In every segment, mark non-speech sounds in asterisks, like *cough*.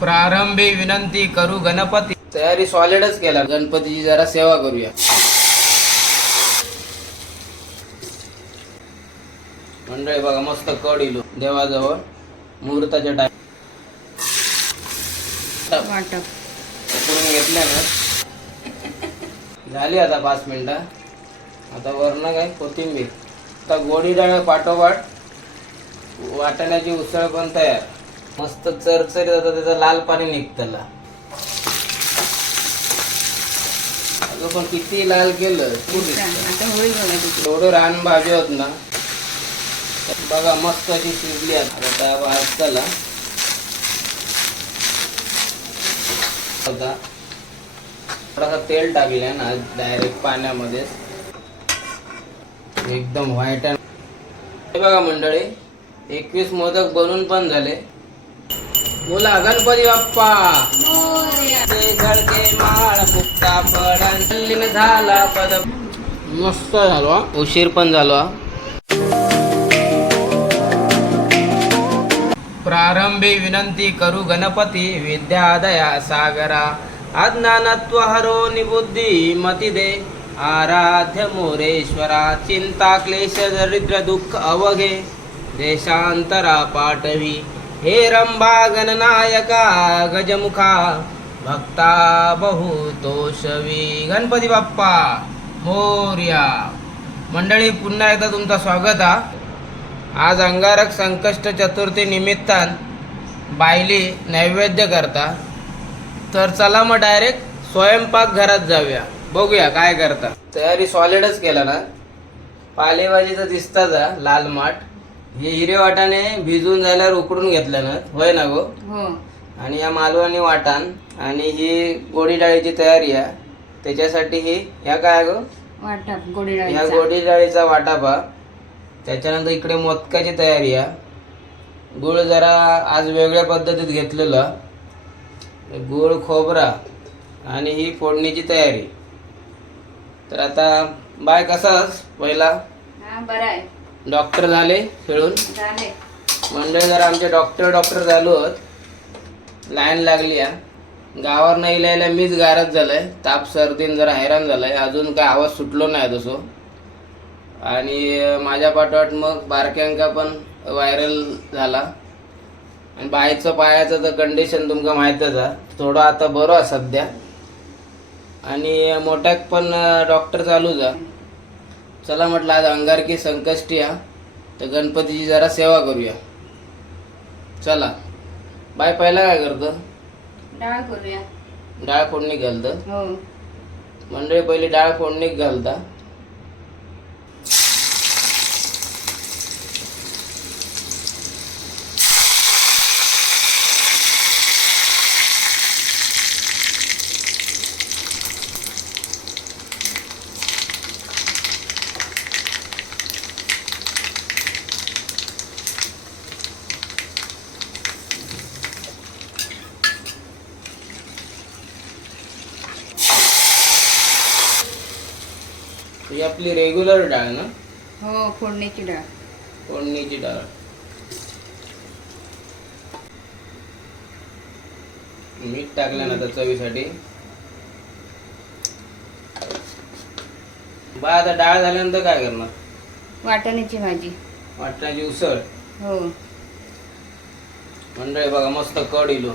प्रारंभी विनंती करू गणपती. तयारी सॉलिडच केला. गणपतीची जरा सेवा करूया. मंडळी बघा मस्त कड इलो. देवाजवळ मुहूर्ताच्या टाइम वाटप. करून घेतल्या ना. झाली आता पाच मिनिटं. आता वरनं काय? कोथिंबीर. आता गोडी डाळ पाठोपाठ वाटाण्याची उसळ पण तयार. मस्त चरचरीत आता त्याचं लाल पाणी निघतला अगं पण किती लाल केलं. एवढं रान भाजी होत ना. बघा मस्त अशी शिजली आता भाजताला थोडासा तेल टाकले ना डायरेक्ट पाण्यामध्ये. एकदम व्हाईट हे बघा मंडळी एकवीस मोदक बनून पण झाले. बोला गणपती बाप्पा. ते घडके माळ पडान. झाला पद. मस्त झालो. उशीर पण झालो. प्रारंभी विनंती करू गणपती विद्यादया सागरा. अज्ञानत्व हरो निबुद्धी मती दे. आराध्य मोरेश्वरा चिंता क्लेश दरिद्र दुःख अवघे. देशांतरा पाठवी. हे रंभा गणनायका गजमुखा भक्ता बहुतोषवी. गणपती बाप्पा मोर्या. मंडळी पुन्हा एकदा तुमचं स्वागत हा. आज अंगारक संकष्ट चतुर्थी निमित्तान बायली नैवेद्य करता. तर चला मग डायरेक्ट स्वयंपाक घरात जाऊया. बघूया काय करता. तयारी सॉलिडच केला ना? पालेभाजीचं दिसता जा लाल माठ. हे हिरे वाटाणे भिजून झाल्यावर उकडून घेतलं ना होय ना गो? हो. आणि या मालवणी वाटाण आणि ही गोडी डाळीची तयारी आहे त्याच्यासाठी ही ह्या काय गो? वाटप गोडी ह्या डाळीचा गोडी डाळीचा वाटापा त्याच्यानंतर इकडे मोदकाची तयारी आहे गुळ जरा आज वेगळ्या पद्धतीत घेतलेला. गुळ खोबरा आणि ही फोडणीची तयारी. तर आता बाय कसाच पहिला? हा बरं आहे. डॉक्टर झाले खेळून. मंडळी जरा आमचे डॉक्टर डॉक्टर झालो लाईन लागली आहे गावावर नाही यायला मीच गारच झालंय. ताप सर्दीन जरा हैराण झालाय. अजून काय आवाज सुटलो नाही तसो. आणि माझ्या पाठोपाठ मग बारक्यांका पण व्हायरल झाला. आणि बाईचं पायाचं तर कंडिशन तुमका माहीतच आहे. थोडं आता बरं आहे सध्या. आणि मोठ्याक पण डॉक्टर चालूच आहे. चला म्हटलं आज अंगारकी संकष्टी आहे तर गणपतीची जरा सेवा करूया. चला. बाय पहिला काय करतो? डाळ करूया. डाळ फोडणी घालतं? हो. मंडळी पहिली डाळ फोडणी घालता ही आपली रेग्युलर डाळ ना? हो फोडणीची डाळ. फोडणीची डाळ. मीठ टाकलं ना त्या चवीसाठी. बा आता डाळ झाल्यानंतर काय करणार? वाटाण्याची भाजी. वाटण्याची उसळ. हो. मंडळी बघा मस्त कड इलो.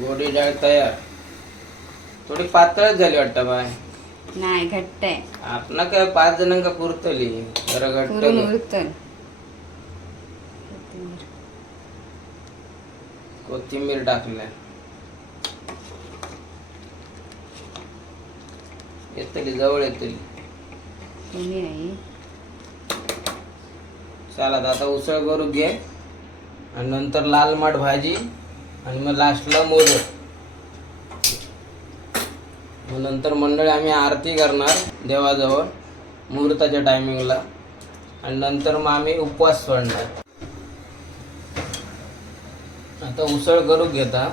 गोडी डाळ तयार. थोडी पातळच झाली वाटतं बाय. नाही घट्ट आहे. आपणा काय पाच जणांका पुरतली. जरा घट्ट. उरतल कोथिंबीर. टाकल्या. येतली जवळ येतली. कोणी नाही चला आता उसळ करू घे. आणि नंतर लाल माठ भाजी. आणि मग लास्टला मोदक. मग नंतर मंडळी आम्ही आरती करणार देवाजवळ मुहूर्ताच्या टायमिंगला आणि नंतर मग आम्ही उपवास सोडणार. आता उसळ करू घेता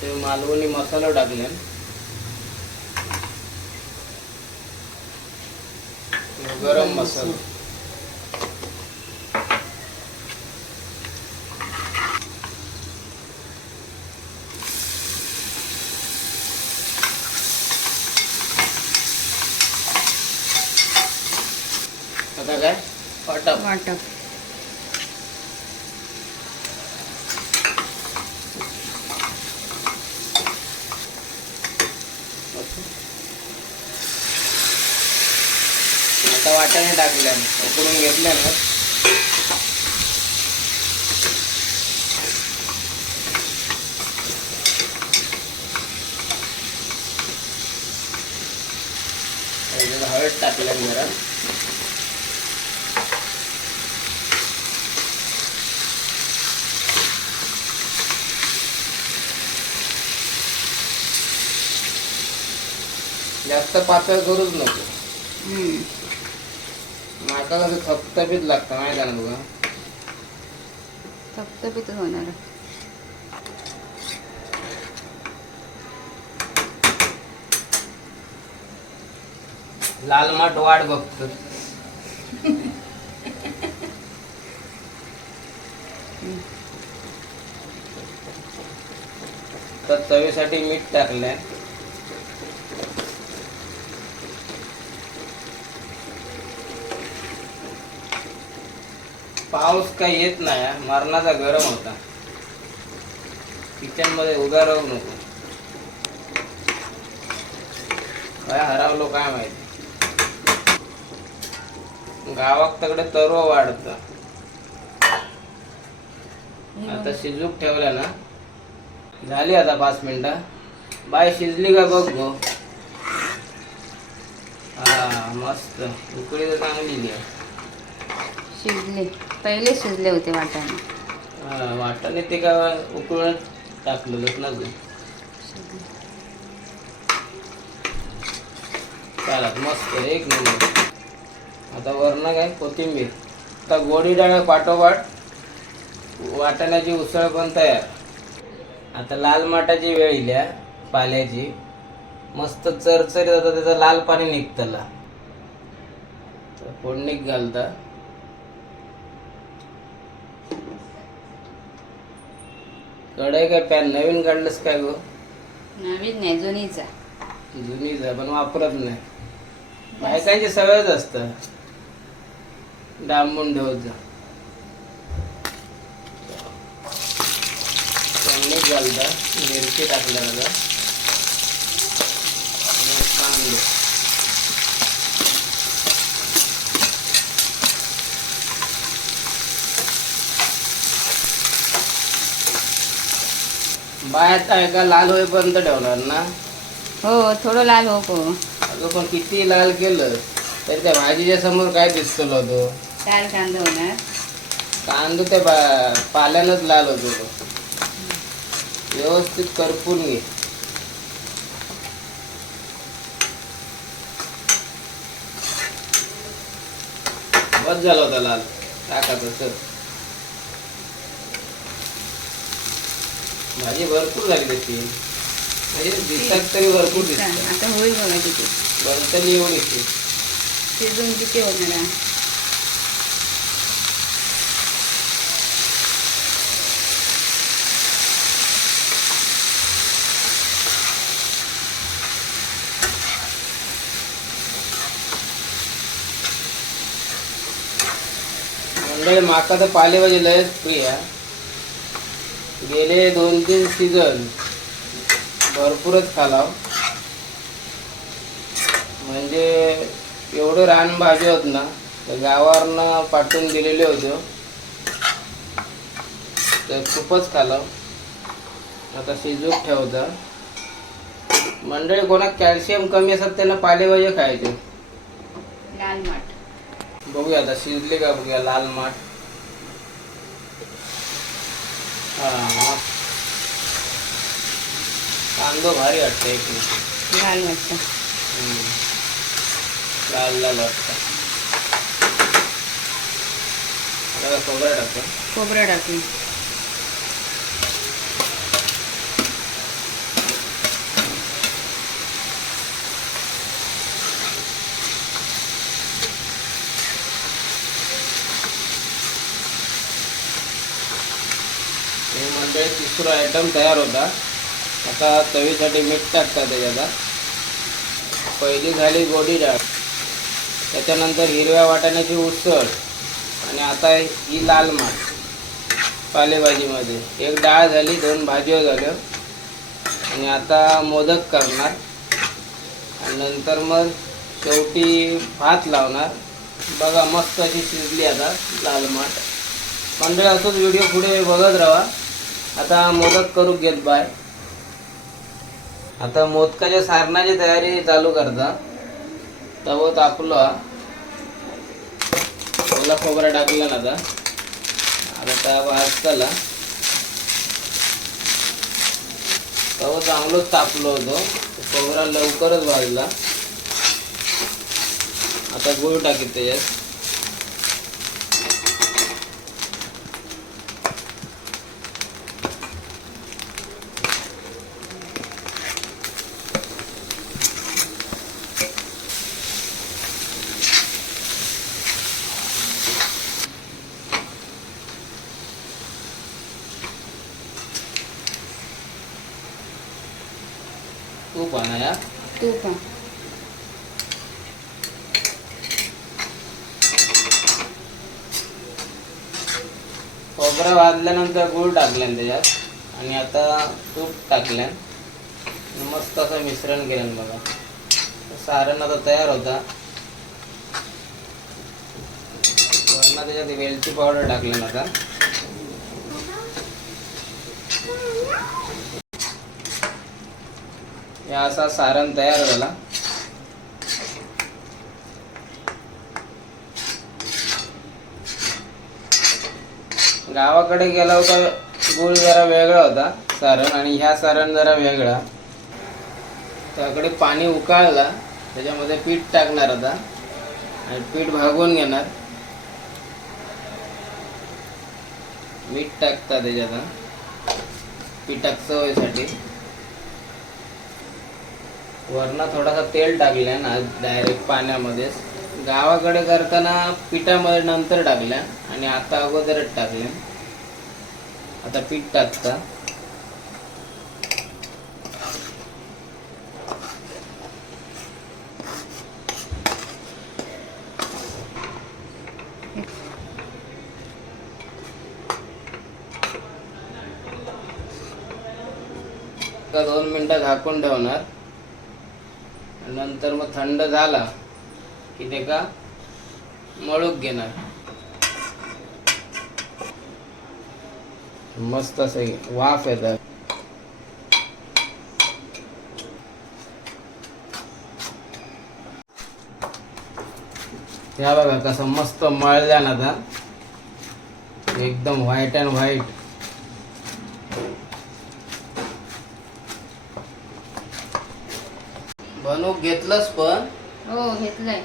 ते मालवणी मसाला टाकले गरम मसाला. आता काय? वाटप. वाटप आता वाटाणे टाकल्या उकडून घेतल्या ना. हळद टाकल्या जरा. जास्त पातळ करूच नको. माका कसं थपथपीत लागतं माहिती आहे ना तुला थपथपीत होणार लाल माठ वाट बघतो. तर चवीसाठी मीठ टाकलंय. पाऊस काही येत नाही मरणाचा गरम होता. किचनमध्ये उभा राहू नको. काय हरवलो काय माहिती? गावात तकडे तरव वाढत. आता शिजूक ठेवलं ना? झाली आता पाच मिनिटं. बाय शिजली का बघ गो. हा मस्त. उकळी तर चांगली शिजली. पहिले शिजले होते वाटाणे. वाटाणे ते का उकळून टाकलेलंच ना गं चालत मस्त एक नंबर. आता वरनं काय? कोथिंबीर. आता गोडी डाळ पाठोपाठ वाटाण्याची उसळ पण तयार. आता लाल माठाची वेळ इल्या पाल्याची. मस्त चरचरीत आता त्याचं लाल पाणी निघतला. फोडणीक घालता. कढई काय पॅन? नवीन काढलंस काय गो? नवीन नाही जुनीचा. जुनीच आहे पण वापरत नाही. बायकांची सवयच असतं. डांबून ठेवत जा. फोडणीत घालता मिरची टाकल्या आणि कांदे बाहेर आहे का लाल होईपर्यंत ठेवणार ना? हो थोडं लाल हो अगं पण किती लाल केलं तरी त्या भाजीच्या समोर काय दिसतो तो? लाल कांदा होणार. कांदा त्या बा- पाल्यानंच लाल होतो तो. व्यवस्थित करपून घे. बस झाला होता लाल. टाका तसं. भाजी भरपूर झाली त्याची म्हणजे दिसतात तरी भरपूर दिसतात आता होईल बघा किती बनतली एवढी ती. शिजून किती होणार आहे? माका तर पालेभाजी लयच प्रिय आहे. गेले दोन तीन सीझन भरपूरच खालाव. म्हणजे एवढं रान भाजी होत ना तर गावावरनं पाठवून दिलेले होते. तर खूपच खालाव. आता शिजूक ठेवता. मंडळी कोणाक कॅल्शियम कमी असतात त्यांना पालेभाजी खायचे. लाल माठ. बघूया आता शिजले का बघूया लाल माठ हा मस्त. कांदो भारी वाटतं एक लाल वाटतं. लाल लाल वाटतं. खोबरं टाकतो खोबरं टाकून. मंडळी आयटम तयार होता. आता चवीसाठी मीठ टाकतात त्याच्यात. पहिली झाली गोडी डाळ. त्याच्यानंतर हिरव्या वाटाण्याची उसळ आणि आता ही लाल माठ पालेभाजीमध्ये. एक डाळ झाली दोन भाज्या झाल्या. आणि आता मोदक करणार. आणि नंतर मग शेवटी भात लावणार. बघा मस्त अशी शिजली आता लाल माठ. मंडळ असंच व्हिडिओ पुढे बघत राहा. आता मोदक करू घेत बाय आता मोदकाच्या सारणाची तयारी चालू करता. तव तापलो ओला खोबरा टाकला ना आता. आता त्या भाजताला. तव चांगलंच तापलो होतो. खोबरा लवकरच भाजला. आता गुळ टाकीत त्याच्यात या तूप. खोबरं भाजल्यानंतर गूळ टाकल्यान त्याच्यात. आणि आता तूप टाकल्यान. मस्त असं मिश्रण केलं बघा. सारण आता तयार होता. वरनं त्याच्यात वेलची पावडर टाकल्यान आता. या असा सारण तयार झाला. गावाकडे गेला होता गुळ जरा वेगळा होता सारण आणि ह्या सारण जरा वेगळा. त्याकडे पाणी उकाळला त्याच्यामध्ये पीठ टाकणार आता आणि पीठ भागवून घेणार. मीठ टाकता त्याच्यात पिठाक चवसाठी वरनं थोडासा तेल टाकल्या ना डायरेक्ट पाण्यामध्येच गावाकडे करताना पिठामध्ये नंतर टाकल्या आणि आता अगोदरच टाकल्या. आता पीठ टाकता. दोन मिनिटं झाकून ठेवणार. नंतर मग थंड झाला की ते का मळूक घेणार. मस्त असं वाफ येतात. त्या बघा कसं मस्त मळल्या ना आता. एकदम व्हाईट अँड व्हाईट बनवूक घेतलंच पण? हो घेतलंय.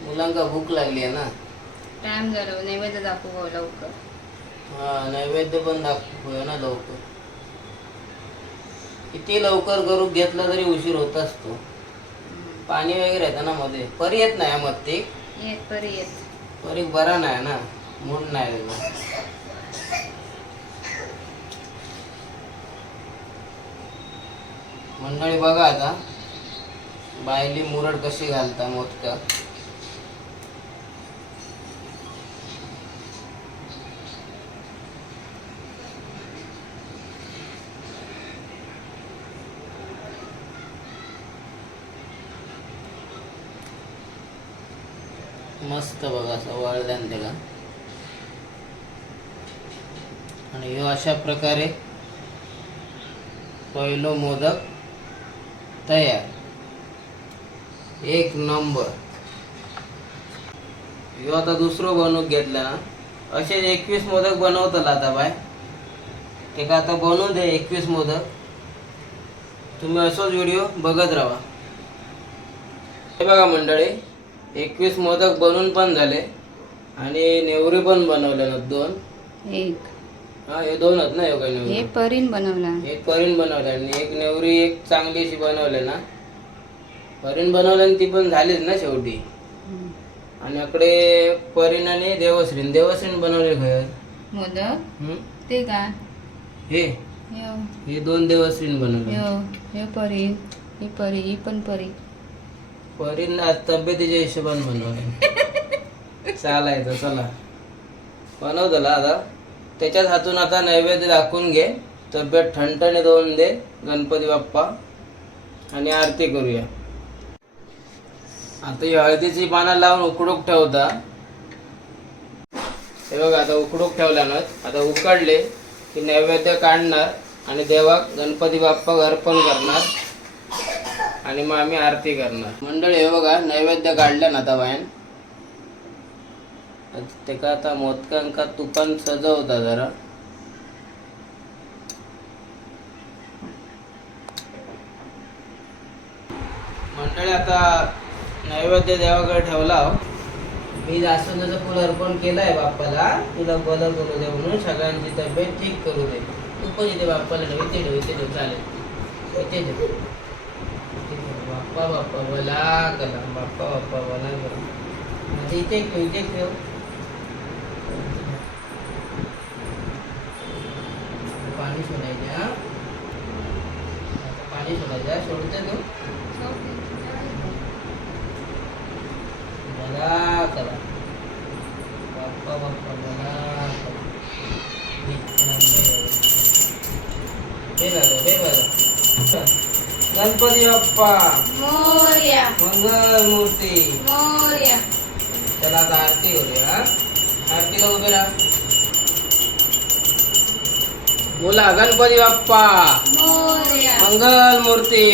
मुलांका भूक लागली आहे ना? टाइम झाला नैवेद्य दाखवू लवकर. हा नैवेद्य पण दाखवूया ना लवकर. किती लवकर करू घेतला तरी उशीर होत असतो. पाणी वगैरे येतं ना मध्ये? परी येत नाही मग ते? येत परी येत. परी बरा नाही ना? म्हणून नाही मंडळी बघा आता. बायली मुरड कशी घालता मोदका. मस्त बघा असं वाळल्यान त्याला आणि ह्यो अशा प्रकारे पहिलो मोदक तयार. एक नंबर. ह्यो आता दुसरं बनवून घेतलं. ना असे एकवीस मोदक बनवतला आता बाय. ते का आता बनवून दे एकवीस मोदक. तुम्ही असोच व्हिडिओ बघत राहा. हे बघा मंडळी एकवीस मोदक बनवून पण झाले आणि नेवरी पण बनवले ना दोन. एक. हा हे दोन आहेत ना काही हे नेवरी परीन बनवला. एक परीन बनवले आणि एक नेवरी एक चांगली अशी बनवले ना. परीन बनवले आणि ती पण झालीच ना शेवटी. हम्म. आणि इकडे परीन आणि देवश्रीन. देवश्रीन बनवले खय मोदक? हम्म? ते का? हे? यो. हे दोन देवस्वीन बनवलं. यो. हे परी ही परी ही पण परी. परीन आज तब्येतीच्या हिशोबाने बनवलं. *laughs* चालायचं चला. बनवलं आता. त्याच्याच हातून आता नैवेद्य दाखवून घे. तब्येत ठणठणी धुवून दे गणपती बाप्पा. आणि आरती करूया. आता ही हळदीची पानं लावून उकडूक ठेवता. हे बघा आता उकडूक ठेवल्यानं आता उकडले की नैवेद्य काढणार आणि देवाक गणपती बाप्पा अर्पण करणार आणि मग आम्ही आरती करणार. मंडळी हे बघा नैवेद्य काढलं ना आता वायन तेका आता मोदकांका तुपान सजवता जरा. मंडळी आता नैवेद्य देवाकडे ठेवला हो. मी जास्वंदाचं फुल अर्पण केलंय बाप्पाला. तुला बल करू दे म्हणून सगळ्यांची तब्येत ठीक करू दे. तू पण इथे बाप्पाला ठेव इथे ठेव इथे ठेव चालेल. इथे ठेव बाप्पा बाप्पा बोला कला बाप्पा बाप्पा बोला कला म्हणजे इथे ठेव इथे ठेव. पाणी सोडायचे. आता पाणी सोडायचं. हा. सोडते तू. बोला कला बाप्पा बाप्पा नंबर. हे बघा हे बघा गणपती बाप्पा. मोर्या. मंगल मूर्ती मोर्या. चला आता आरती करूया. हा? आरतीला उभे राहा. बोला गणपती बाप्पा. मंगल मूर्ती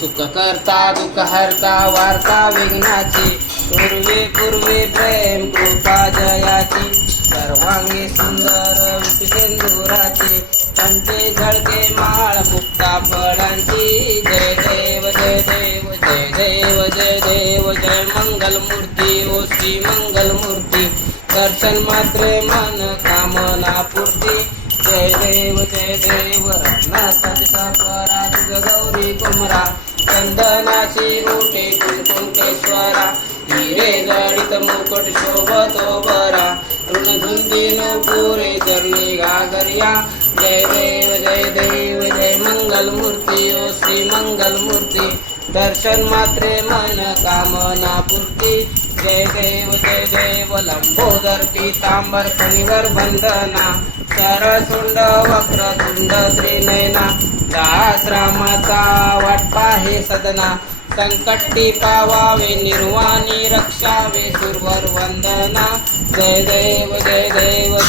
सुख करता दुःख हरता वार्ता विघ्नाची. पूर्वे पूर्वे प्रेम कृपा जयाची. सर्वांगी सुंदर सिंदुराची कंठे झळके माळ मुक्ता फळांची. जय देव जय देव जय देव जय देव जय मंगल मूर्ती ओ श्री मंगल मूर्ती दर्शन मात्रे मन कामना पूर्ती. जय देव जय देव रत्नाथ सापरा तुझ गौरी कुमरा चंदनाची रोटे कुंकुंकेश्वरा हिरे जडित मुकुट शोभतो बरा ऋणधुंदीनो पुरे चरणी गागरिया जय देव जय देव जय मंगल मूर्ती ओ श्री मंगल मूर्ती दर्शन मात्रे मन कामना पूर्ती जय देव जय देव लंबोदर पीतांबर फणीवर बंधना सरसुंड वक्रतुंड त्रिनयना. दास रामाचा वाटपा हे सदना. संकटी पावावे निर्वाणी रक्षावे सुरवर वंदना. जय देव जय देव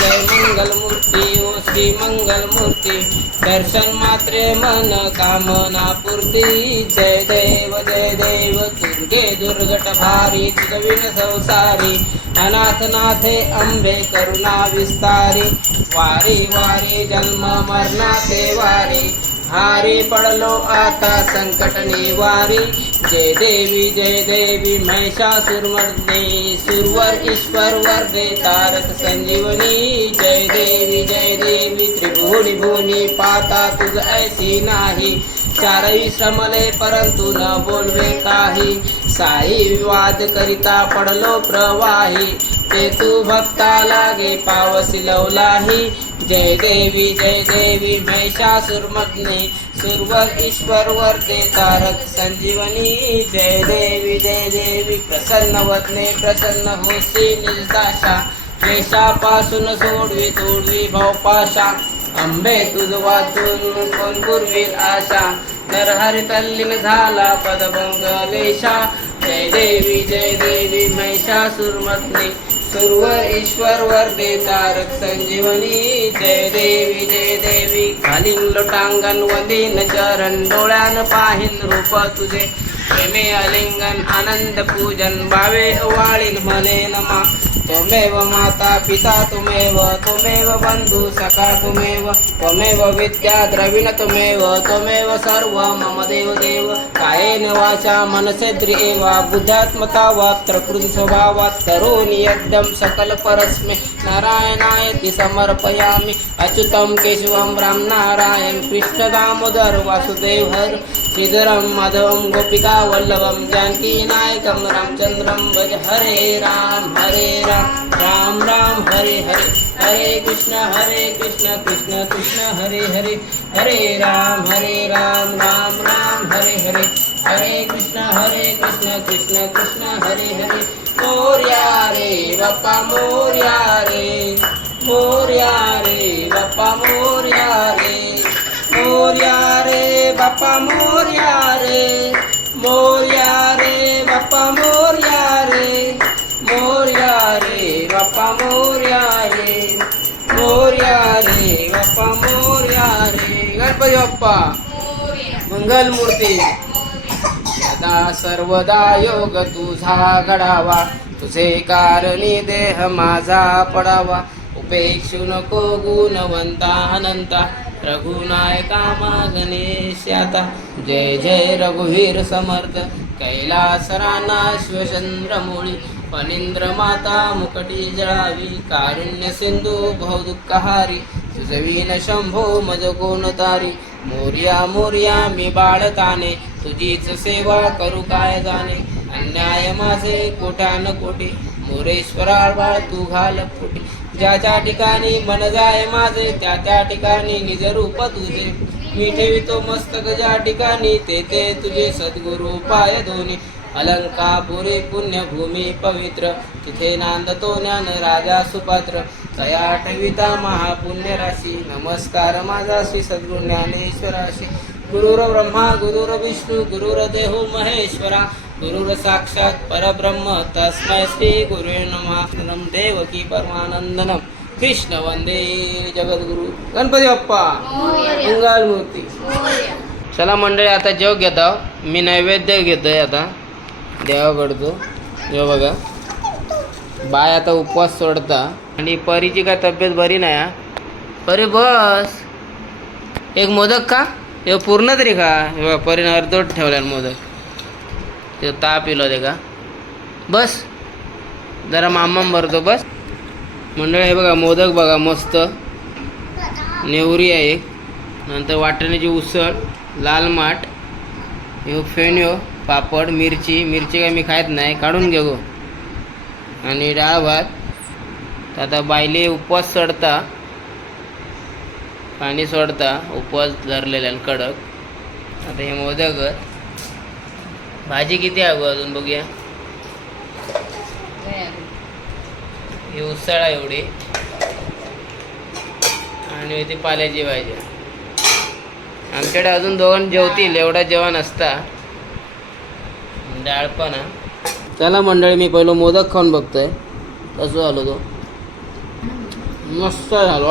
मूर्ती मंगल मूर्ती. दर्शन मात्रे मन कामना पूर्ती. जय देव जय देव दुर्गे दुर्गट भारी तुझविन संसारी. अनाथनाथे अंबे करुणा विस्तारी. वारी वारी जन्म मरणाचे वारी. हारी पडलो आता संकट निवारी. जय देवी जय देवी महिषासुरमर्दिनी सुरवर ईश्वर वर्दे तारक संजीवनी. जय देवी जय देवी त्रिभुवनी भुवनी पाता तुझ ऐसी नाही. चारही श्रमले परंतु न बोलवे काही. साई विवाद करिता पडलो प्रवाही. ते तू भक्ता लागे पावसी लवलाही. जय देवी जय देवी महिषासुरमग्ने सुरवर ईश्वर वर्धे तारक संजीवनी. जय देवी जय देवी प्रसन्न वदने प्रसन्न होसी निर्दाशा क्लेशापासून सोडवी तोडवी भवपाशा आंबे तुझ वाचून कोण पूर्वीर आशा? नरहरी तल्लीन झाला पदभंगलेशा. जय देवी जय देवी महिषासुरमग्ने सुरवर ईश्वर दे तारक संजीवनी. जय देवी जय देवी घालीन लोटांगण वंदीन चरण. डोळ्यान पाहिन रूप तुझे. प्रेमे अलिंगन आनंद पूजन भावे वाळीन मने नमा। त्वमेव माता पिता तुमेव त्वमेव बंधु सखा तुमेव त्वमेव विद्या, द्रविण तुमेव त्वमेव सर्व, मम देव देव। कायेन वाचा मनसेन्द्रियेवा बुद्ध्यात्मता वा प्रकृती स्वभावात् करोमि यज्ञं सकल परस्मै। नारायणाय ति समर्पयामि। अच्युतं केशवं राम नारायण कृष्ण दामोदर वासुदेव हर श्रीधरं माधवं गोपिका वल्लभम जानकी नायकम रामचंद्रम भज हरे राम हरे राम राम राम, हरे हरे हरे कृष्ण हरे कृष्ण कृष्ण कृष्ण, हरे हरे हरे राम हरे राम राम राम, हरे हरे हरे कृष्ण हरे कृष्ण कृष्ण कृष्ण, हरे हरे, मोर्या रे बाप्पा मोर्या रे मोर्या रे बापा, मोर्या रे मोर्या रे बापा, मोर्या रे मोर्या रे बाप्पा मोर्या रे मोर्या रे बाप्पा मोर्या रे मोर्या रे बाप्पा मोर्या रे. गणपती बाप्पा मंगल मूर्ती सदा सर्वदा योग तुझा घडावा तुझे कारणी देह माझा पडावा. उपेक्षु नको गुणवंता अनंता रघुनायका मागणेश्याता जय जय रघुवीर समर्थ. कैलास शिवचंद्रमुळी. शिवचंद्र फणींद्र माता मुकटी जळावी. कारुण्य सिंधू बहुदुःखहारी. सुजवीन शंभो मज तारी. मोर्या मोर्या मी बाळताने तुझीच सेवा करू काय जाणे? अन्याय माझे कोट्यान कोटी. मोरेश्वरा बाळ तू घाल फुटी. ज्या ज्या ठिकाणी मन जाय माझे त्या त्या ठिकाणी निज रूप तुझे. मी ठेवितो मस्तक ज्या ठिकाणी ते ते तुझे सद्गुरु पाय दोन्ही अलंकापुरी पुण्यभूमी पवित्र. तिथे नांदतो ज्ञान राजा सुपात्र. तया ठेविता महापुण्य राशी. नमस्कार माझा श्री सद्गुरु ज्ञानेश्वराशी. गुरुर ब्रह्मा गुरुर विष्णू गुरुर देहो महेश्वरा. गुरुर साक्षात परब्रह्म. तस्मै श्री गुरुवे नमः. देवकी परमानंदनम. कृष्ण वंदे जगद्गुरु. गणपती बाप्पा. मंगल मूर्ती. चला मंडळी आता जेव घेत. मी नैवेद्य घेतोय आता. देवाकडतो जेव बघा. बाय आता उपवास सोडता. आणि परीची काय तब्येत बरी नाही परी बस. एक मोदक का हे पूर्ण तरी बघ परीने अर्धवट ठेवल्या मोदक. ते ताप इलो ते का बस जरा मामाम भरतो बस। मंडळ हे बघा मोदक बघा मस्त। नेवरी आहे नंतर वाटण्याची उसळ लाल माठ ह्यो फेण्यो पापड मिरची. मिरची काय मी खायत नाही काढून घे गो. आणि डाळ भात. तर आता बायले उपवास सोडता. पाणी सोडता उपवास धरलेल्या कडक. आता हे मोदक भाजी किती आहे अजून बघूया. ही उसळ आहे एवढी. आणि ती पाल्याची भाजी. आमच्याकडे अजून दोघं जेवतील एवढा जेवण असता. डाळ पण. चला मंडळी मी पहिलं मोदक खाऊन बघतोय. कसं झालं तो? मस्त झालो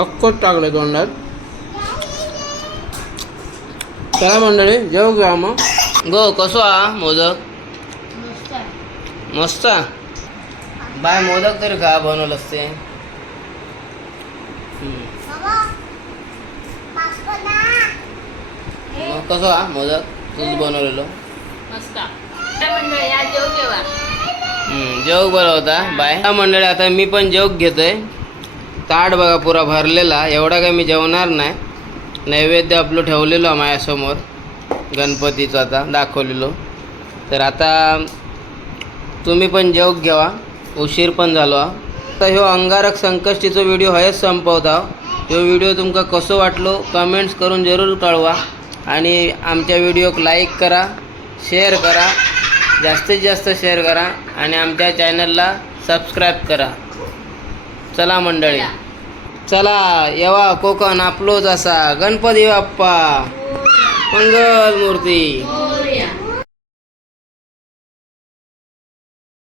अख्खच टाकलं तोंडात. चला मंडळी जेव घ्या मग. गो कसो हा मोदक? मस्त? बाय मोदक तरी खा बनवलं असते मग कसं हा मोदक? तूच बनवलेलो. जेवक बरा होता. बाय. हा मंडळी आता मी पण जेवक घेतोय. ताट बघा पुरा भरलेला. एवढा काही मी जेवणार नाही. नैवेद्य आपलं ठेवलेलो आहे माझ्यासमोर. गणपतीचं आता दाखवलेलो. तर आता तुम्ही पण जेवक घ्यावा उशीर पण झालो. हा. आता ह्यो अंगारक संकष्टीचो व्हिडिओ हयच संपवता ह्यो व्हिडिओ तुमका कसो वाटलो कमेंट्स करून जरूर कळवा आणि आमच्या व्हिडिओक लाईक करा शेअर करा जास्तीत जास्त शेअर करा आणि आमच्या चॅनलला सबस्क्राईब करा. चला मंडळी. चला येवा कोकण आपलोच असा. गणपती बाप्पा. मंगलमूर्ती हो,